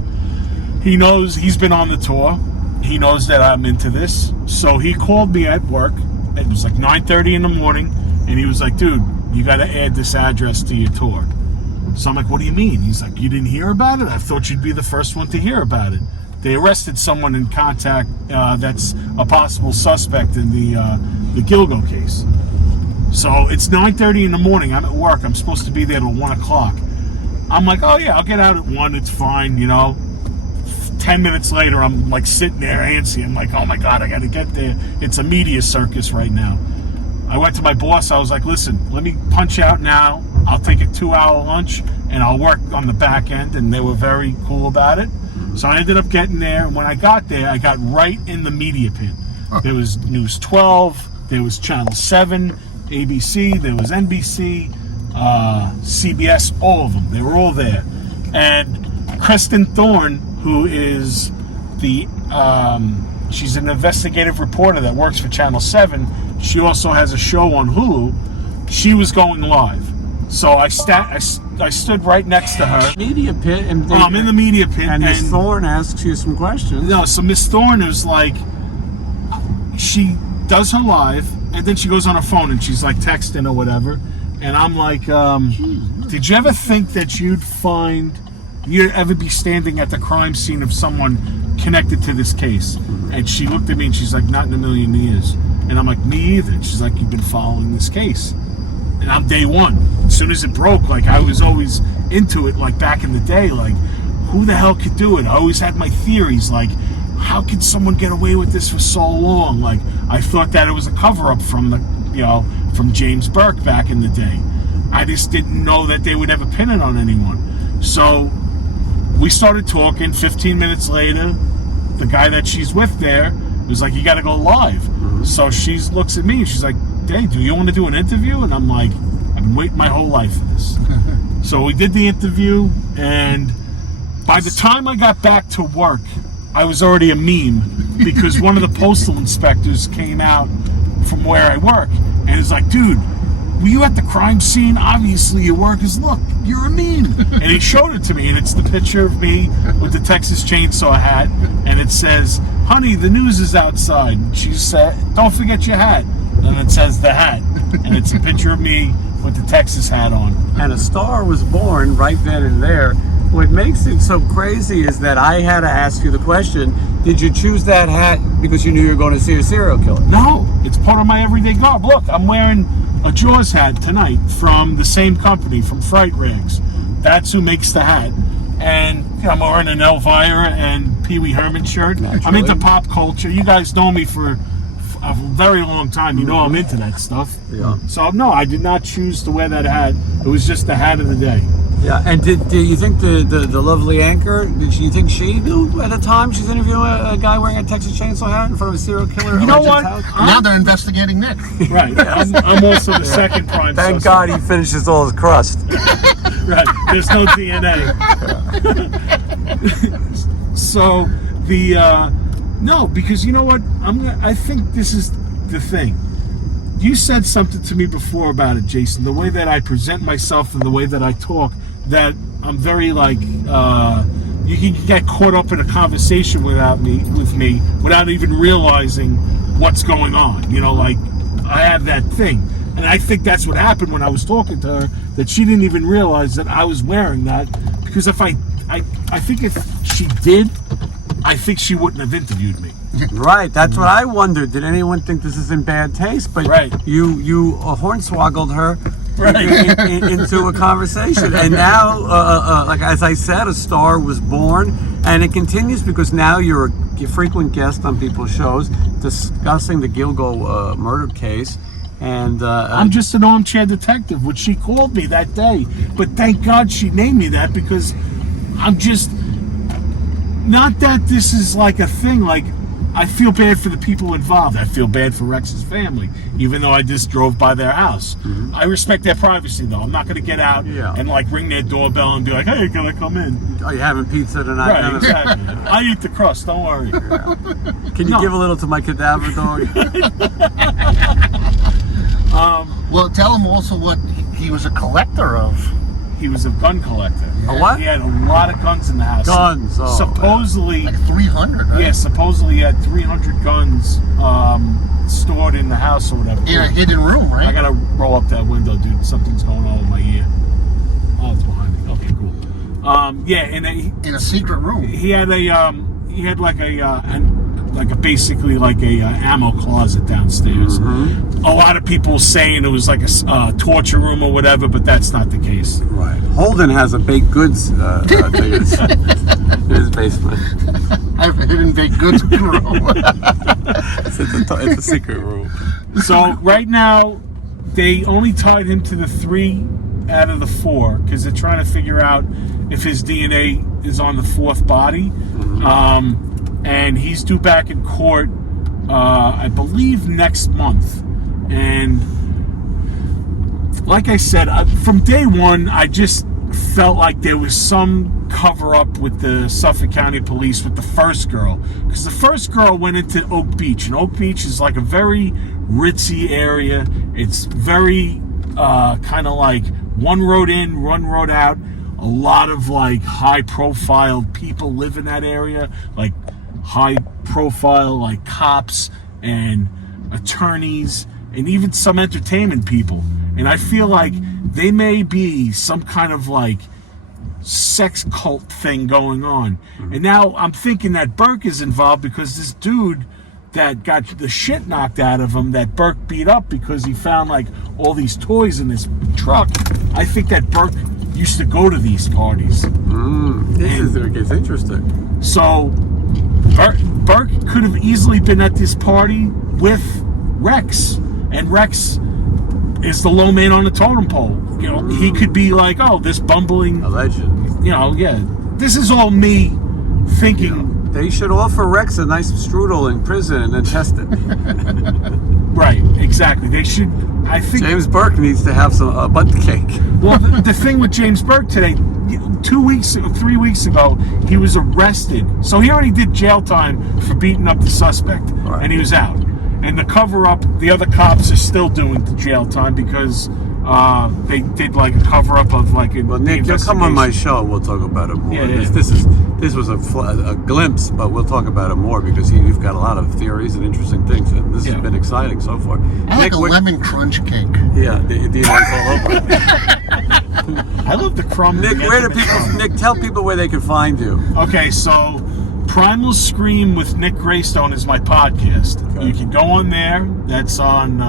He knows he's been on the tour. He knows that I'm into this. So he called me at work. It was like 9:30 in the morning, and he was like, "Dude, You got to add this address to your tour. So I'm like, what do you mean? He's like, you didn't hear about it? I thought you'd be the first one to hear about it. They arrested someone in contact that's a possible suspect in the Gilgo case. So it's 9:30 in the morning. I'm at work. I'm supposed to be there till 1 o'clock. I'm like, oh yeah, I'll get out at 1. It's fine, 10 minutes later, I'm like sitting there antsy. I'm like, oh my God, I got to get there. It's a media circus right now. I went to my boss. I was like, listen, let me punch out now. I'll take a 2-hour lunch and I'll work on the back end. And they were very cool about it. So I ended up getting there. And when I got there, I got right in the media pit. There was News 12, there was Channel 7, ABC, there was NBC, CBS, all of them. They were all there. And Kristen Thorne, who is she's an investigative reporter that works for Channel 7. She also has a show on Hulu. She was going live. So I stood right next to her. Media pit, and I'm in the media pit, and Miss Thorne asks you some questions. No, so Miss Thorne is like, she does her live, and then she goes on her phone and she's like texting or whatever. And I'm like, did you ever think that you'd ever be standing at the crime scene of someone connected to this case? And she looked at me and she's like, not in a million years. And I'm like, me either. And she's like, you've been following this case. And I'm day one. As soon as it broke, like, I was always into it, like back in the day, like, who the hell could do it? I always had my theories, like, how could someone get away with this for so long? Like, I thought that it was a cover-up from from James Burke back in the day. I just didn't know that they would ever pin it on anyone. So we started talking. 15 minutes later, the guy that she's with there was like, you got to go live. So she looks at me and she's like, hey, do you want to do an interview? And I'm like, I've been waiting my whole life for this. So we did the interview, and by the time I got back to work, I was already a meme, because one of the postal inspectors came out from where I work and is like, dude, were you at the crime scene? Obviously your work is, look, you're a meme. And he showed it to me, and it's the picture of me with the Texas Chainsaw hat, and it says, honey, the news is outside. And she said, don't forget your hat. And it says the hat, and it's a picture of me with the Texas hat on. And a star was born right then and there. What makes it so crazy is that I had to ask you the question, did you choose that hat because you knew you were going to see a serial killer? No, it's part of my everyday garb. Look, I'm wearing a Jaws hat tonight from the same company, from Fright-Rags. That's who makes the hat. And I'm wearing an Elvira and Pee Wee Herman shirt. Naturally. I'm into pop culture. You guys know me for a very long time. You know I'm into that stuff. Yeah. So no, I did not choose to wear that hat. It was just the hat of the day. Yeah, and do you think the lovely anchor, did you think she knew at the time she's interviewing a guy wearing a Texas Chainsaw hat in front of a serial killer? You know what? Now they're investigating Nick. Right. I'm also the second prime Thank suspect. God he finishes all his crust. Right. There's no DNA. So no, because you know what? I think this is the thing. You said something to me before about it, Jason. The way that I present myself and the way that I talk, that I'm very like, you can get caught up in a conversation with me without even realizing what's going on. Like, I have that thing. And I think that's what happened when I was talking to her, that she didn't even realize that I was wearing that. Because I think if she did, I think she wouldn't have interviewed me. Right, that's what I wondered. Did anyone think this is in bad taste? But right. you hornswoggled her right. into a conversation. And now, like as I said, a star was born. And it continues because now you're a frequent guest on people's shows discussing the Gilgo murder case. And I'm just an armchair detective, which she called me that day. But thank God she named me that, because I'm just... Not that this is like a thing, like, I feel bad for the people involved. I feel bad for Rex's family, even though I just drove by their house. Mm-hmm. I respect their privacy, though. I'm not going to get out and, like, ring their doorbell and be like, hey, can I come in? Are you having pizza tonight? Right, exactly. I eat the crust, don't worry. Yeah. Can you give a little to my cadaver dog? Well, tell him also what he was a collector of. He was a gun collector. A what? He had a lot of guns in the house. Guns. Oh, supposedly, like 300. Right? Yeah, supposedly he had 300 guns stored in the house or whatever. In a hidden room, right? I gotta roll up that window, dude. Something's going on with my ear. Oh, it's behind me. Okay, cool. Yeah, and In a secret room. he had basically like a ammo closet downstairs. A lot of people saying it was like a torture room or whatever, but that's not the case. Right. Holden has a baked goods thing in his basement. I have a hidden baked goods room. It's a secret room. So right now, they only tied him to the 3 out of the 4 because they're trying to figure out if his DNA is on the 4th body. And he's due back in court, I believe, next month. And like I said, from day one, I just felt like there was some cover-up with the Suffolk County Police with the first girl. Because the first girl went into Oak Beach, and Oak Beach is like a very ritzy area. It's very kind of like one road in, one road out. A lot of like high-profile people live in that area, like high-profile like cops and attorneys and even some entertainment people. And I feel like they may be some kind of like sex cult thing going on. And now I'm thinking that Burke is involved because this dude that got the shit knocked out of him, that Burke beat up because he found like all these toys in his truck. I think that Burke used to go to these parties. This gets interesting. So Burke could have easily been at this party with Rex, and Rex is the low man on the totem pole. You know, he could be like, oh, this bumbling, Alleged. you know, yeah. This is all me thinking. They should offer Rex a nice strudel in prison and then test it. Right, exactly. They should, I think. James Burke needs to have some butt cake. Well, the thing with James Burke today, 3 weeks ago, he was arrested. So he already did jail time for beating up the suspect, Right. and he was out. And the cover-up, the other cops are still doing the jail time because they did like a cover-up of like Well, Nick, you'll come on my show and we'll talk about it more. Yeah, yeah. This was a glimpse, but we'll talk about it more because you've got a lot of theories and interesting things. And this has been exciting so far. I like a lemon crunch cake. Yeah, the DNA's all over it. I love the crumb. Nick, tell people where they can find you. Okay, so Primal Scream with Nick Greystone is my podcast. Okay. You can go on there. That's on,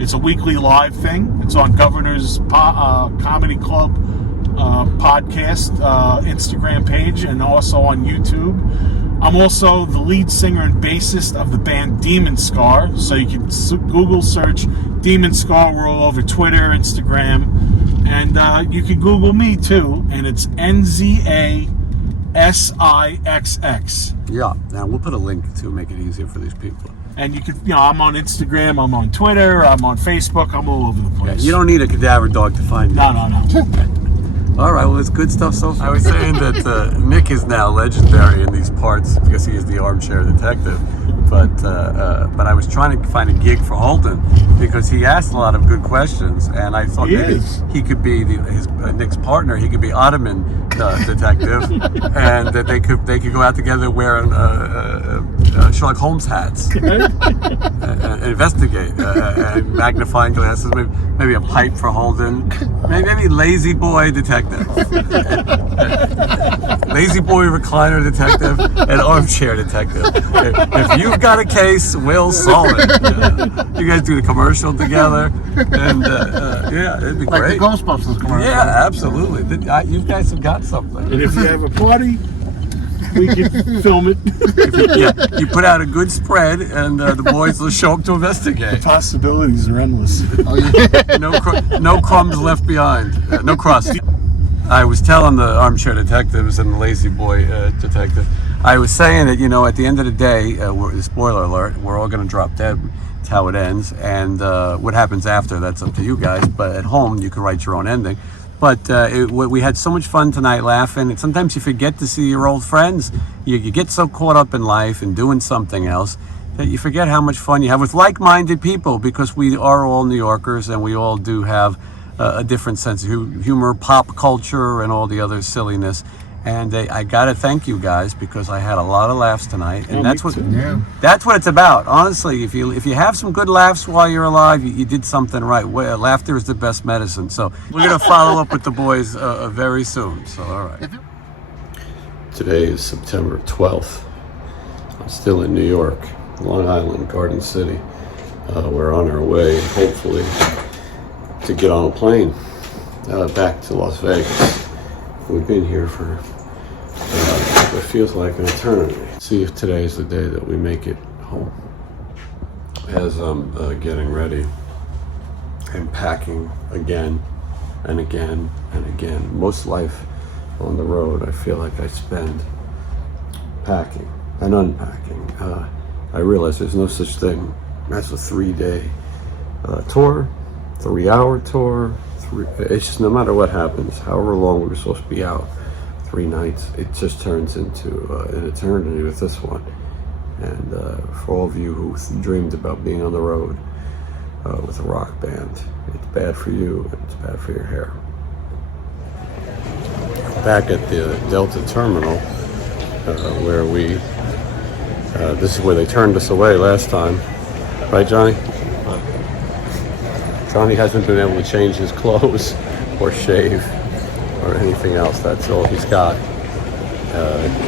it's a weekly live thing. It's on Governor's Comedy Club podcast Instagram page and also on YouTube. I'm also the lead singer and bassist of the band Demon Scar. So you can Google search Demon Scar. We're all over Twitter, Instagram. And you can Google me too. And it's NZASIXX. Yeah, now we'll put a link to make it easier for these people. And you can, you know, I'm on Instagram, I'm on Twitter, I'm on Facebook, I'm all over the Yeah, place. you don't need a cadaver dog to find you. No. All right, well, it's good stuff so far. I was saying that Nick is now legendary in these parts because he is the armchair detective. But I was trying to find a gig for Holden because he asked a lot of good questions, and I thought maybe he could be his Nick's partner. He could be Ottoman detective, and that they could go out together wearing Sherlock Holmes hats and investigate, and magnifying glasses, maybe a pipe for Holden, maybe lazy boy detective, lazy boy recliner detective, and armchair detective. If you've got a case, we'll solve it. You guys do the commercial together, and yeah, it'd be Like great. the Ghostbusters commercial. Yeah, absolutely. You guys have got something. And if you have a party, we can film it. Yeah, you put out a good spread, and the boys will show up to investigate. Possibilities are endless. Oh, yeah. No crumbs left behind. No crust. I was telling the armchair detectives and the lazy boy detective, I was saying that, you know, at the end of the day, spoiler alert, we're all going to drop dead. It's how it ends. And what happens after, that's up to you guys. But at home, you can write your own ending. But we had so much fun tonight laughing. And sometimes you forget to see your old friends. You get so caught up in life and doing something else that you forget how much fun you have with like-minded people, because we are all New Yorkers and we all do have a different sense of humor, pop culture, and all the other silliness. And I gotta thank you guys because I had a lot of laughs tonight, and Oh, that's me what too. that's what it's about. Honestly, if you have some good laughs while you're alive, you did something right. Laughter is the best medicine. So we're gonna follow up with the boys very soon. So all right. Today is September 12th. I'm still in New York, Long Island, Garden City. We're on our way, hopefully, to get on a plane back to Las Vegas. We've been here for what feels like an eternity. See if today is the day that we make it home. As I'm getting ready and packing again and again and again. Most life on the road, I feel like I spend packing and unpacking. I realize there's no such thing as a 3-day tour, 3-hour tour. It's just no matter what happens, however long we were supposed to be out, 3 nights, it just turns into an eternity with this one. And for all of you who dreamed about being on the road with a rock band, it's bad for you and it's bad for your hair. Back at the Delta terminal, where this is where they turned us away last time. Right, Johnny? Johnny hasn't been able to change his clothes or shave or anything else. That's all he's got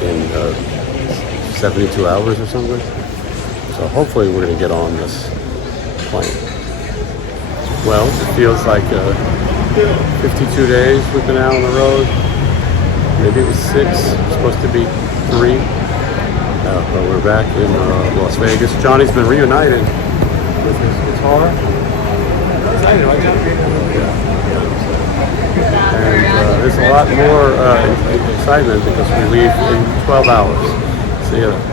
in 72 hours or something. So hopefully we're going to get on this plane. Well, it feels like 52 days we've been out on the road. Maybe it was 6. It's supposed to be 3. But we're back in Las Vegas. Johnny's been reunited with his guitar. And there's a lot more excitement because we leave in 12 hours. See you then.